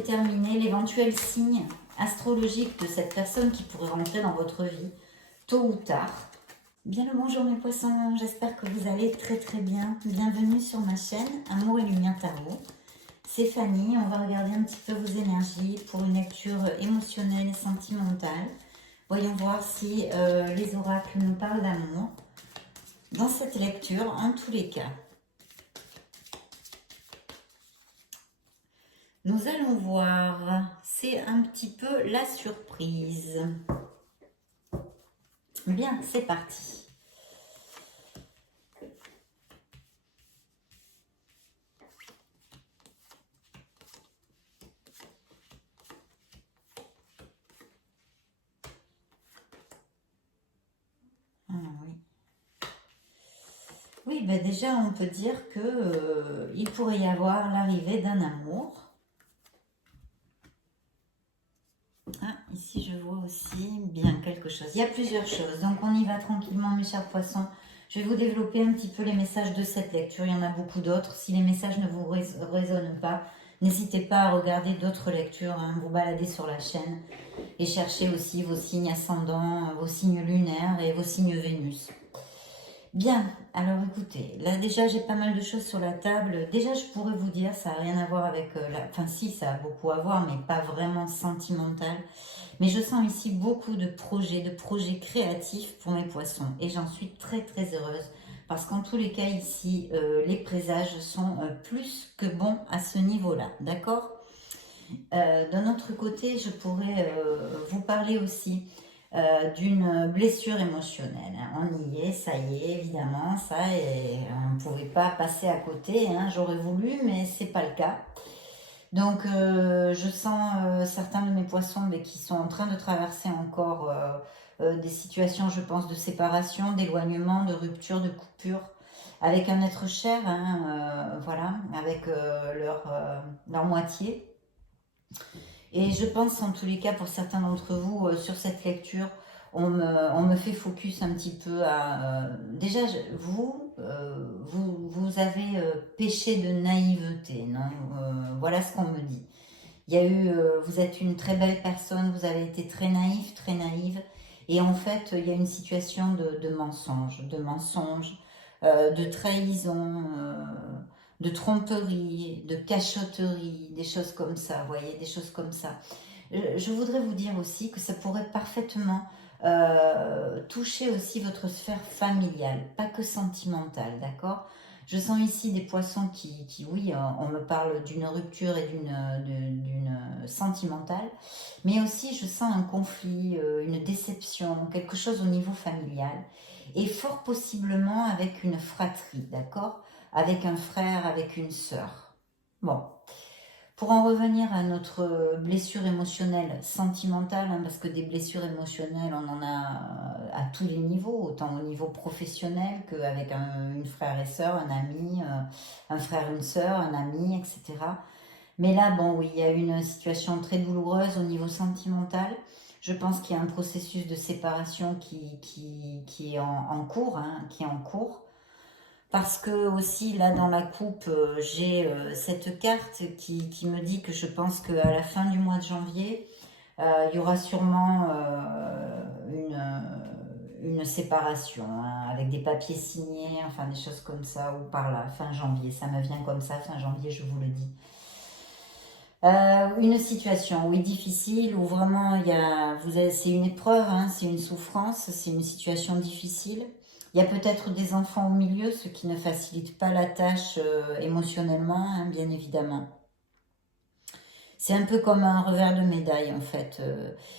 déterminer l'éventuel signe astrologique de cette personne qui pourrait rentrer dans votre vie, tôt ou tard. Bien le bonjour mes poissons, j'espère que vous allez très bien. Bienvenue sur ma chaîne Amour et Lumière Tarot. C'est Fanny, on va regarder un petit peu vos énergies pour une lecture émotionnelle et sentimentale. Voyons voir si les oracles nous parlent d'amour dans cette lecture en tous les cas. Nous allons voir, c'est un petit peu la surprise. Bien, c'est parti. Ah, oui. Oui, ben déjà, on peut dire que il pourrait y avoir l'arrivée d'un amour. Ah, ici, je vois aussi bien quelque chose. Il y a plusieurs choses, donc on y va tranquillement, mes chers poissons. Je vais vous développer un petit peu les messages de cette lecture. Il y en a beaucoup d'autres. Si les messages ne vous résonnent pas, n'hésitez pas à regarder d'autres lectures, hein, vous balader sur la chaîne et chercher aussi vos signes ascendants, vos signes lunaires et vos signes Vénus. Bien, alors écoutez, là déjà j'ai pas mal de choses sur la table. Déjà je pourrais vous dire, ça n'a rien à voir avec Enfin si, ça a beaucoup à voir, mais pas vraiment sentimental. Mais je sens ici beaucoup de projets créatifs pour mes poissons. Et j'en suis très heureuse. Parce qu'en tous les cas ici, les présages sont plus que bons à ce niveau-là. D'accord ? D'un autre côté, je pourrais vous parler aussi d'une blessure émotionnelle. On y est, ça y est, évidemment, ça, et on ne pouvait pas passer à côté, hein, j'aurais voulu, mais c'est pas le cas. Donc, je sens certains de mes poissons mais, qui sont en train de traverser encore des situations, je pense, de séparation, d'éloignement, de rupture, de coupure, avec un être cher, hein, voilà, avec leur moitié. Et je pense en tous les cas pour certains d'entre vous sur cette lecture, on me fait focus un petit peu à... déjà, vous avez péché de naïveté, non voilà ce qu'on me dit. Il y a eu, vous êtes une très belle personne, vous avez été très naïf, très naïve. Et en fait, il y a une situation de mensonge, de trahison, de tromperie, de cachotterie, des choses comme ça, vous voyez, des choses comme ça. Je voudrais vous dire aussi que ça pourrait parfaitement toucher aussi votre sphère familiale, pas que sentimentale, d'accord ? Je sens ici des poissons oui, on me parle d'une rupture et d'une sentimentale, mais aussi je sens un conflit, une déception, quelque chose au niveau familial, et fort possiblement avec une fratrie, d'accord ? Avec un frère, avec une sœur. Bon. Pour en revenir à notre blessure émotionnelle sentimentale, hein, parce que des blessures émotionnelles, on en a à tous les niveaux, autant au niveau professionnel qu'avec une frère et sœur, un ami, un frère, une sœur, un ami, etc. Mais là, bon, oui, il y a une situation très douloureuse au niveau sentimental. Je pense qu'il y a un processus de séparation qui est en cours, hein, qui est en cours. Parce que aussi, là, dans la coupe, j'ai cette carte qui me dit que je pense qu'à la fin du mois de janvier, il y aura sûrement une séparation, hein, avec des papiers signés, enfin des choses comme ça, ou par là, fin janvier. Ça me vient comme ça, fin janvier, je vous le dis. Une situation, oui, difficile, où vraiment, c'est une épreuve, hein, c'est une souffrance, c'est une situation difficile. Il y a peut-être des enfants au milieu, ce qui ne facilite pas la tâche émotionnellement, hein, bien évidemment. C'est un peu comme un revers de médaille, en fait.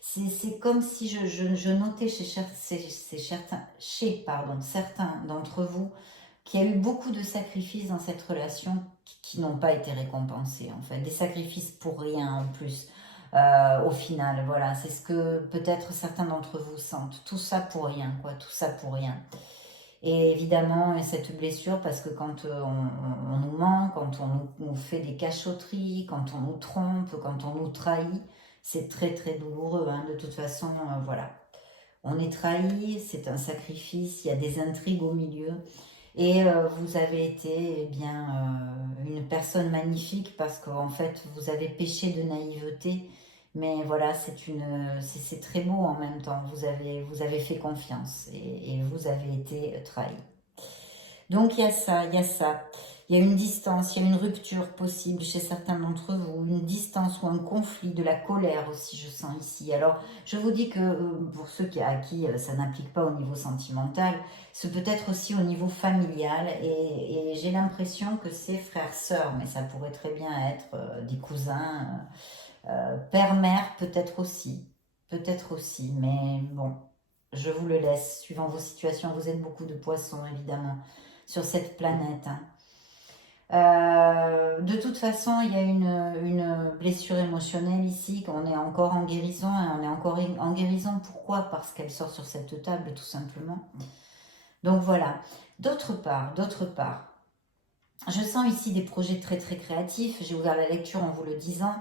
C'est comme si je notais certains d'entre vous qu'il y a eu beaucoup de sacrifices dans cette relation qui n'ont pas été récompensés, en fait. Des sacrifices pour rien, en plus. Au final, voilà, c'est ce que peut-être certains d'entre vous sentent. Tout ça pour rien, quoi, tout ça pour rien. Et évidemment, cette blessure, parce que quand on nous ment, quand on nous fait des cachotteries, quand on nous trompe, quand on nous trahit, c'est très douloureux, hein, de toute façon, voilà. On est trahi, c'est un sacrifice, il y a des intrigues au milieu. Et vous avez été, eh bien, une personne magnifique parce qu'en fait, vous avez péché de naïveté. Mais voilà, c'est très beau en même temps. Vous avez fait confiance et vous avez été trahi. Donc il y a ça, il y a ça. Il y a une distance, il y a une rupture possible chez certains d'entre vous, une distance ou un conflit, de la colère aussi, je sens ici. Alors, je vous dis que pour ceux à qui ça n'implique pas au niveau sentimental, c'est peut-être aussi au niveau familial et j'ai l'impression que c'est frères-sœurs, mais ça pourrait très bien être des cousins, père-mère peut-être aussi, mais bon, je vous le laisse, suivant vos situations. Vous êtes beaucoup de poissons, évidemment, sur cette planète, hein. De toute façon, il y a une blessure émotionnelle ici, qu'on est encore en guérison, hein, on est encore en guérison. Pourquoi? Parce qu'elle sort sur cette table, tout simplement. Donc voilà. D'autre part, je sens ici des projets très très créatifs. J'ai ouvert la lecture en vous le disant.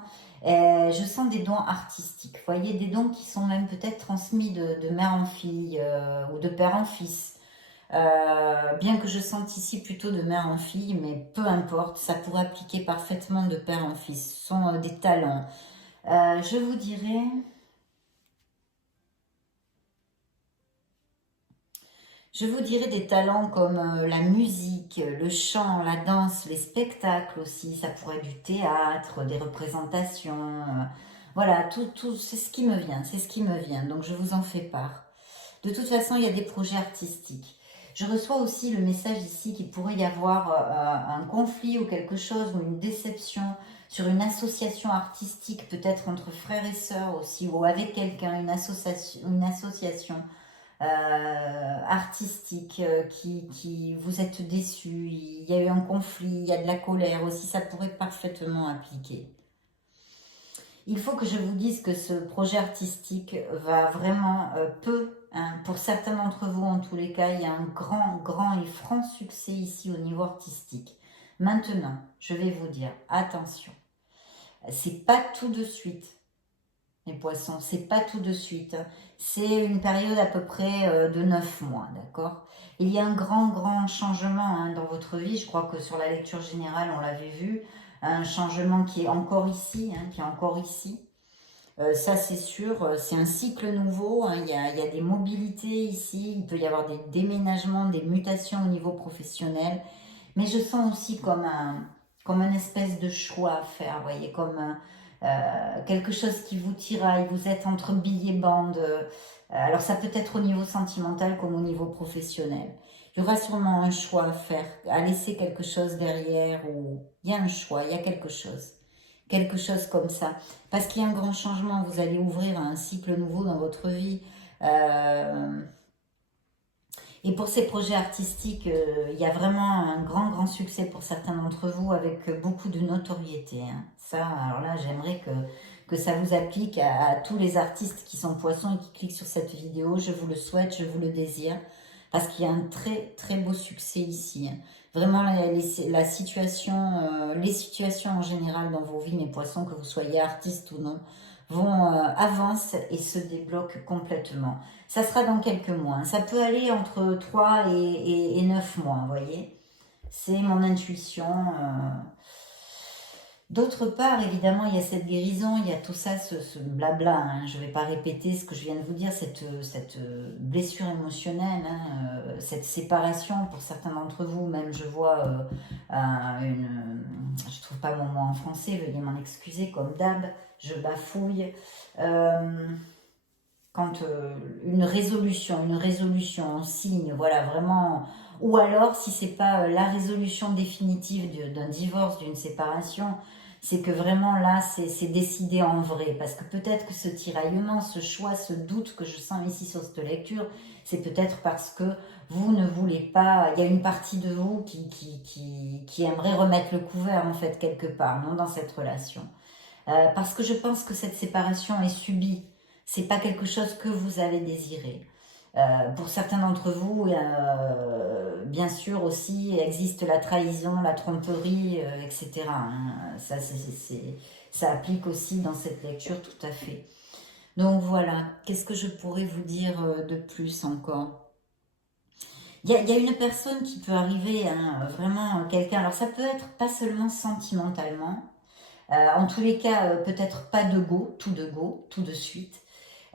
Je sens des dons artistiques. Vous voyez, des dons qui sont même peut-être transmis de mère en fille ou de père en fils. Bien que je sente ici plutôt de mère en fille, mais peu importe, ça pourrait appliquer parfaitement de père en fils. Ce sont des talents. Je vous dirais... Je vous dirais des talents comme la musique, le chant, la danse, les spectacles aussi. Ça pourrait être du théâtre, des représentations. Voilà, tout, c'est ce qui me vient, c'est ce qui me vient. Donc je vous en fais part. De toute façon, il y a des projets artistiques. Je reçois aussi le message ici qu'il pourrait y avoir un conflit ou quelque chose, ou une déception sur une association artistique, peut-être entre frères et sœurs aussi, ou avec quelqu'un, une association artistique qui vous êtes déçus, il y a eu un conflit, il y a de la colère aussi, ça pourrait parfaitement appliquer. Il faut que je vous dise que ce projet artistique va vraiment hein, pour certains d'entre vous en tous les cas, il y a un grand et franc succès ici au niveau artistique. Maintenant, je vais vous dire, attention, c'est pas tout de suite. Les poissons, c'est pas tout de suite. C'est une période à peu près de 9 mois, d'accord? Il y a un grand changement hein, dans votre vie. Je crois que sur la lecture générale, on l'avait vu. Un changement qui est encore ici, hein, qui est encore ici. Ça, c'est sûr. C'est un cycle nouveau, hein. Il y a des mobilités ici. Il peut y avoir des déménagements, des mutations au niveau professionnel. Mais je sens aussi comme un espèce de choix à faire, vous voyez, comme quelque chose qui vous tiraille, vous êtes entre billets bandes. Alors ça peut être au niveau sentimental comme au niveau professionnel. Il y aura sûrement un choix à faire, à laisser quelque chose derrière, ou il y a un choix, il y a quelque chose comme ça. Parce qu'il y a un grand changement, vous allez ouvrir un cycle nouveau dans votre vie. Euh, et pour ces projets artistiques, il y a vraiment un grand succès pour certains d'entre vous avec beaucoup de notoriété, hein. Ça, alors là, j'aimerais que ça vous applique à tous les artistes qui sont poissons et qui cliquent sur cette vidéo. Je vous le souhaite, je vous le désire, parce qu'il y a un très beau succès ici, hein. Vraiment, la situation, les situations en général dans vos vies, mes poissons, que vous soyez artiste ou non, vont avancent et se débloquent complètement. Ça sera dans quelques mois, hein. Ça peut aller entre 3 et 9 mois, vous voyez. C'est mon intuition. D'autre part, évidemment, il y a cette guérison, il y a tout ça, ce blabla, hein. Je ne vais pas répéter ce que je viens de vous dire, cette blessure émotionnelle, hein, cette séparation pour certains d'entre vous. Même je vois je ne trouve pas mon mot en français, veuillez m'en excuser, comme d'hab, je bafouille. Quand une résolution, on signe, voilà, vraiment. Ou alors, si c'est pas la résolution définitive d'un divorce, d'une séparation, c'est que vraiment là, c'est décidé en vrai. Parce que peut-être que ce tiraillement, ce choix, ce doute que je sens ici sur cette lecture, c'est peut-être parce que vous ne voulez pas, il y a une partie de vous qui aimerait remettre le couvert, en fait, quelque part, non, dans cette relation. Parce que je pense que cette séparation est subie. C'est pas quelque chose que vous avez désiré. Pour certains d'entre vous, bien sûr aussi existe la trahison, la tromperie, etc., hein. Ça applique aussi dans cette lecture tout à fait. Donc voilà, qu'est-ce que je pourrais vous dire de plus encore? Il y a une personne qui peut arriver, hein, vraiment quelqu'un, alors ça peut être pas seulement sentimentalement, en tous les cas, peut-être pas de go, tout de suite.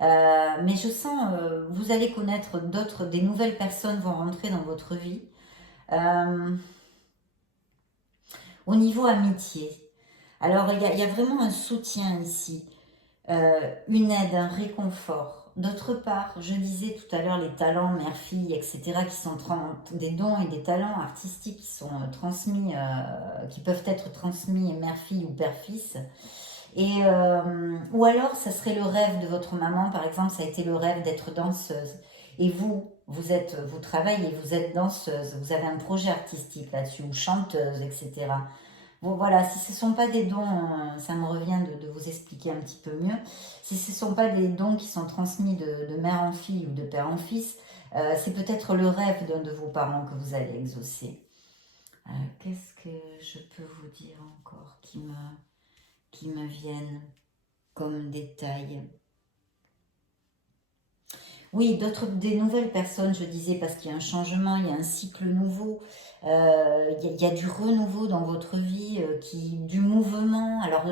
Mais je sens, vous allez connaître des nouvelles personnes vont rentrer dans votre vie. Euh, Au niveau amitié, alors il y a vraiment un soutien ici, une aide, un réconfort. D'autre part, je disais tout à l'heure les talents mère-fille, etc., qui sont des dons et des talents artistiques qui sont transmis, qui peuvent être transmis mère-fille ou père-fils. Ou alors, ça serait le rêve de votre maman, par exemple, ça a été le rêve d'être danseuse. Et vous travaillez, vous êtes danseuse, vous avez un projet artistique là-dessus, ou chanteuse, etc. Bon, voilà, si ce ne sont pas des dons, ça me revient de vous expliquer un petit peu mieux, si ce ne sont pas des dons qui sont transmis de mère en fille ou de père en fils, c'est peut-être le rêve d'un de vos parents que vous allez exaucer. Qu'est-ce que je peux vous dire encore qui me viennent comme détail? Oui, des nouvelles personnes, je disais, parce qu'il y a un changement, il y a un cycle nouveau, il y a du renouveau dans votre vie, du mouvement. Alors,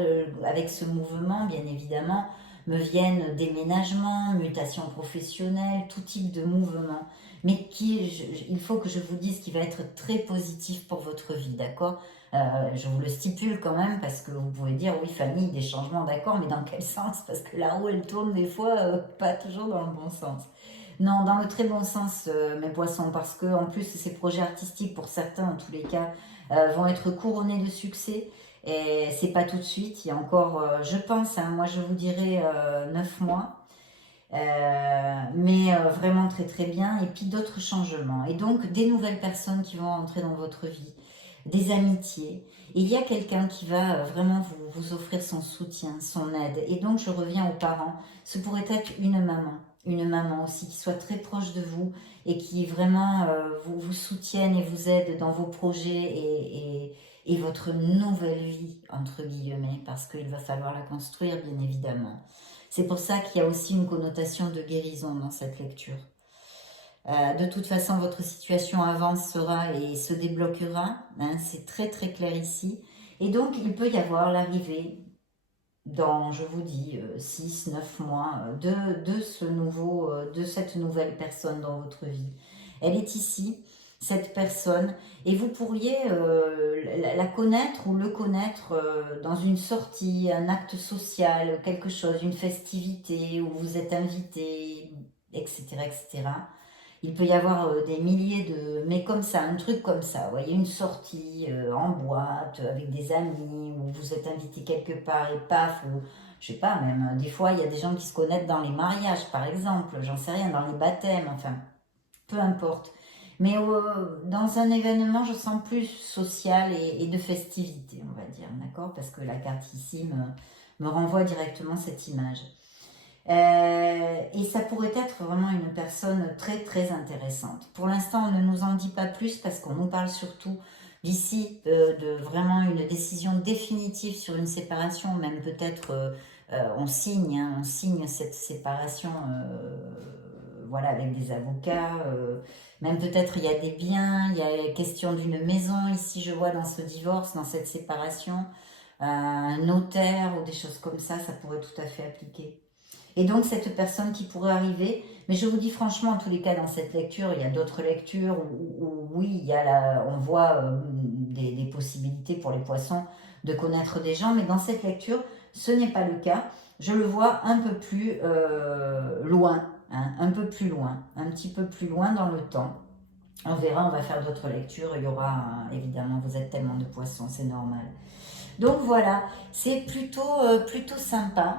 avec ce mouvement, bien évidemment, me viennent déménagements, mutations professionnelles, tout type de mouvement. Mais il faut que je vous dise qu'il va être très positif pour votre vie, d'accord? Je vous le stipule quand même, parce que vous pouvez dire, oui, Fanny, des changements, d'accord, mais dans quel sens? Parce que la roue, elle tourne des fois, pas toujours dans le bon sens. Non, dans le très bon sens, mes poissons, parce que en plus, ces projets artistiques, pour certains, en tous les cas, vont être couronnés de succès. Et c'est pas tout de suite. Il y a encore, je pense, hein, moi je vous dirais 9 mois. Mais vraiment très très bien. Et puis d'autres changements. Et donc des nouvelles personnes qui vont entrer dans votre vie, des amitiés. Et il y a quelqu'un qui va vraiment vous offrir son soutien, son aide. Et donc je reviens aux parents. Ce pourrait être une maman aussi qui soit très proche de vous et qui vraiment vous soutienne et vous aide dans vos projets et votre nouvelle vie, entre guillemets, parce qu'il va falloir la construire, bien évidemment. C'est pour ça qu'il y a aussi une connotation de guérison dans cette lecture. De toute façon, votre situation avancera et se débloquera. Hein, c'est très très clair ici. Et donc, il peut y avoir l'arrivée dans, je vous dis, 6, 9 mois de cette nouvelle personne dans votre vie. Elle est ici, cette personne, et vous pourriez la connaître ou le connaître dans une sortie, un acte social, quelque chose, une festivité où vous êtes invité, etc., etc. Il peut y avoir des milliers mais comme ça, un truc comme ça, vous voyez, une sortie en boîte avec des amis, où vous êtes invité quelque part et paf, ou je sais pas, même des fois il y a des gens qui se connaissent dans les mariages par exemple, j'en sais rien, dans les baptêmes, enfin, peu importe. Mais dans un événement, je sens plus social et de festivité, on va dire, d'accord? Parce que la carte ici me renvoie directement cette image. Et ça pourrait être vraiment une personne très très intéressante. Pour l'instant, on ne nous en dit pas plus parce qu'on nous parle surtout d'ici de vraiment une décision définitive sur une séparation, même peut-être on signe cette séparation voilà, avec des avocats, même peut-être il y a des biens, il y a question d'une maison ici, je vois dans ce divorce, dans cette séparation, un notaire ou des choses comme ça pourrait tout à fait appliquer. Et donc cette personne qui pourrait arriver, mais je vous dis franchement, en tous les cas dans cette lecture, il y a d'autres lectures où oui, on voit des possibilités pour les poissons de connaître des gens, mais dans cette lecture, ce n'est pas le cas. Je le vois un peu plus loin, hein, un peu plus loin, un petit peu plus loin dans le temps. On verra, on va faire d'autres lectures, il y aura évidemment, vous êtes tellement de poissons, c'est normal. Donc voilà, c'est plutôt sympa,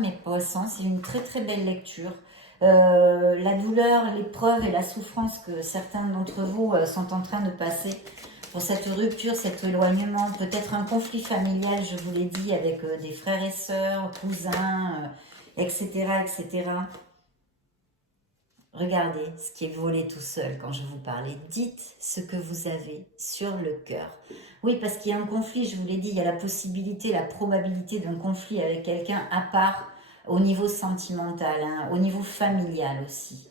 mes poissons, c'est une très très belle lecture. La douleur, l'épreuve et la souffrance que certains d'entre vous sont en train de passer pour cette rupture, cet éloignement, peut-être un conflit familial, je vous l'ai dit, avec des frères et sœurs, cousins, etc., etc. Regardez ce qui est volé tout seul quand je vous parlais. Dites ce que vous avez sur le cœur. Oui, parce qu'il y a un conflit, je vous l'ai dit, il y a la possibilité, la probabilité d'un conflit avec quelqu'un à part au niveau sentimental, hein, au niveau familial aussi,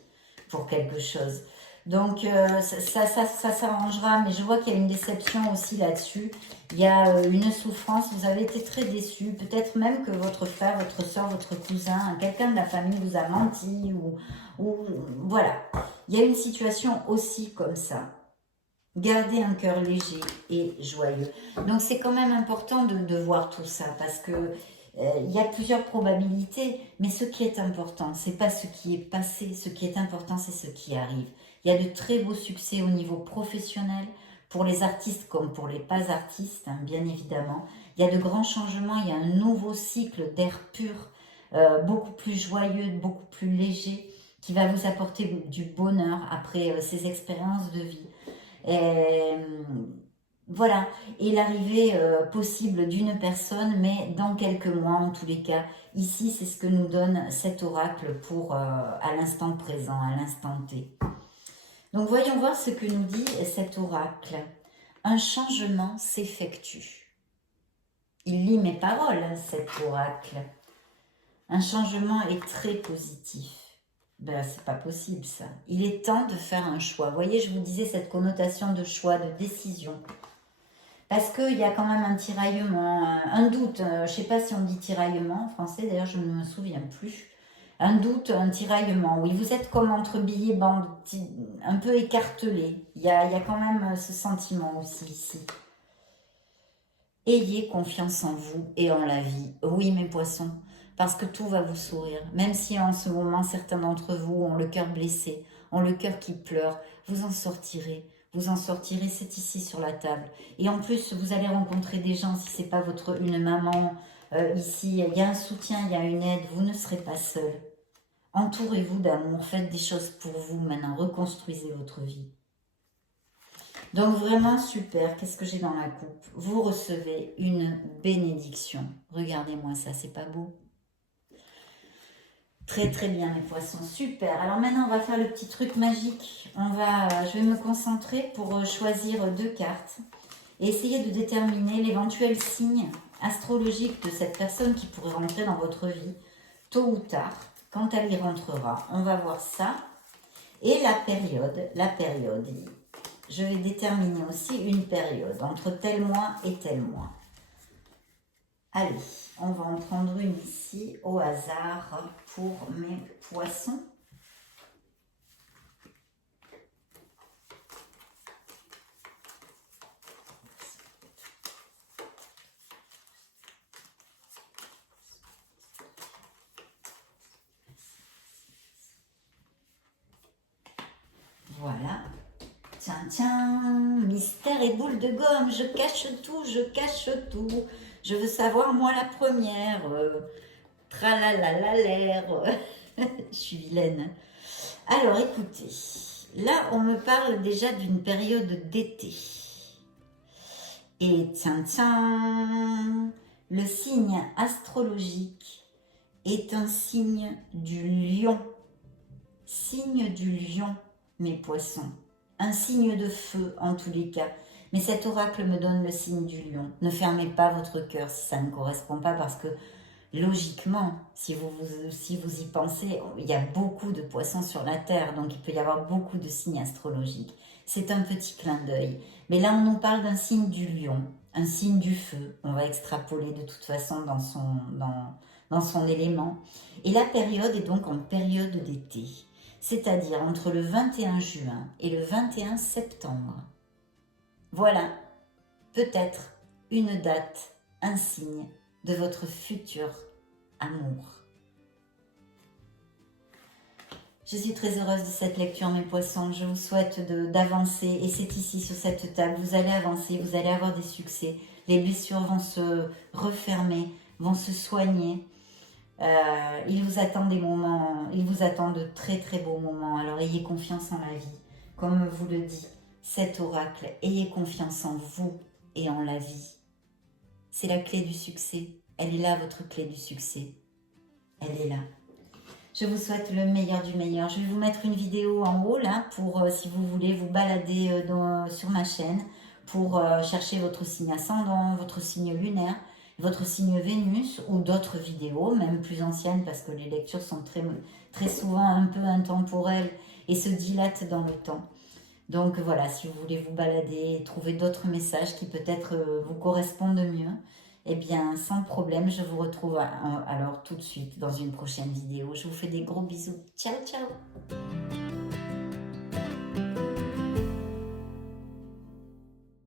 pour quelque chose. Donc, ça s'arrangera, mais je vois qu'il y a une déception aussi là-dessus. Il y a une souffrance, vous avez été très déçus. Peut-être même que votre frère, votre soeur, votre cousin, quelqu'un de la famille vous a menti. Ou voilà, il y a une situation aussi comme ça. Gardez un cœur léger et joyeux. Donc, c'est quand même important de voir tout ça parce que il y a plusieurs probabilités, mais ce qui est important, c'est pas ce qui est passé, ce qui est important, c'est ce qui arrive. Il y a de très beaux succès au niveau professionnel, pour les artistes comme pour les pas artistes, hein, bien évidemment. Il y a de grands changements, il y a un nouveau cycle d'air pur, beaucoup plus joyeux, beaucoup plus léger, qui va vous apporter du bonheur après ces expériences de vie. Et, voilà, et l'arrivée possible d'une personne, mais dans quelques mois en tous les cas. Ici, c'est ce que nous donne cet oracle pour à l'instant présent, à l'instant T. Donc voyons voir ce que nous dit cet oracle. Un changement s'effectue. Il lit mes paroles, cet oracle. Un changement est très positif. Ben, c'est pas possible ça. Il est temps de faire un choix. Vous voyez, je vous disais cette connotation de choix, de décision. Parce qu'il y a quand même un tiraillement, un doute. Je ne sais pas si on dit tiraillement en français, d'ailleurs je ne me souviens plus. Un doute, un tiraillement. Oui, vous êtes comme entre billets bandes, un peu écartelé. Il y a quand même ce sentiment aussi ici. Ayez confiance en vous et en la vie. Oui, mes poissons, parce que tout va vous sourire. Même si en ce moment, certains d'entre vous ont le cœur blessé, ont le cœur qui pleure, vous en sortirez. Vous en sortirez, c'est ici sur la table. Et en plus, vous allez rencontrer des gens, si ce n'est pas une maman, ici, il y a un soutien, il y a une aide, vous ne serez pas seul. Entourez-vous d'amour, faites des choses pour vous maintenant, reconstruisez votre vie. Donc vraiment super, qu'est-ce que j'ai dans la coupe? Vous recevez une bénédiction. Regardez-moi ça, c'est pas beau? Très très bien mes poissons, super. Alors maintenant on va faire le petit truc magique. Je vais me concentrer pour choisir 2 cartes et essayer de déterminer l'éventuel signe astrologique de cette personne qui pourrait rentrer dans votre vie, tôt ou tard, quand elle y rentrera. On va voir ça. Et la période. Je vais déterminer aussi une période entre tel mois et tel mois. Allez, on va en prendre une ici au hasard pour mes poissons. Voilà. Tiens, tiens, mystère et boule de gomme, je cache tout, je cache tout. Je veux savoir, moi, la première. Tralalalalaire. Je suis vilaine. Alors, écoutez, là, on me parle déjà d'une période d'été. Et tiens, tiens, le signe astrologique est un signe du lion. Signe du lion, mes poissons. Un signe de feu en tous les cas. Mais cet oracle me donne le signe du lion. Ne fermez pas votre cœur si ça ne correspond pas parce que logiquement, si vous y pensez, il y a beaucoup de poissons sur la Terre, donc il peut y avoir beaucoup de signes astrologiques. C'est un petit clin d'œil. Mais là, on nous parle d'un signe du lion, un signe du feu. On va extrapoler de toute façon dans son élément. Et la période est donc en période d'été, c'est-à-dire entre le 21 juin et le 21 septembre. Voilà, peut-être une date, un signe de votre futur amour. Je suis très heureuse de cette lecture, mes poissons. Je vous souhaite d'avancer et c'est ici, sur cette table. Vous allez avancer, vous allez avoir des succès. Les blessures vont se refermer, vont se soigner. Il vous attend des moments, il vous attend de très très beaux moments. Alors ayez confiance en la vie. Comme vous le dit cet oracle, ayez confiance en vous et en la vie. C'est la clé du succès. Elle est là, votre clé du succès. Elle est là. Je vous souhaite le meilleur du meilleur. Je vais vous mettre une vidéo en haut, là, pour si vous voulez vous balader sur ma chaîne, pour chercher votre signe ascendant, votre signe lunaire, votre signe Vénus, ou d'autres vidéos, même plus anciennes, parce que les lectures sont très souvent un peu intemporelles, et se dilate dans le temps. Donc voilà, si vous voulez vous balader et trouver d'autres messages qui peut-être vous correspondent mieux, eh bien sans problème, je vous retrouve alors tout de suite dans une prochaine vidéo. Je vous fais des gros bisous. Ciao, ciao!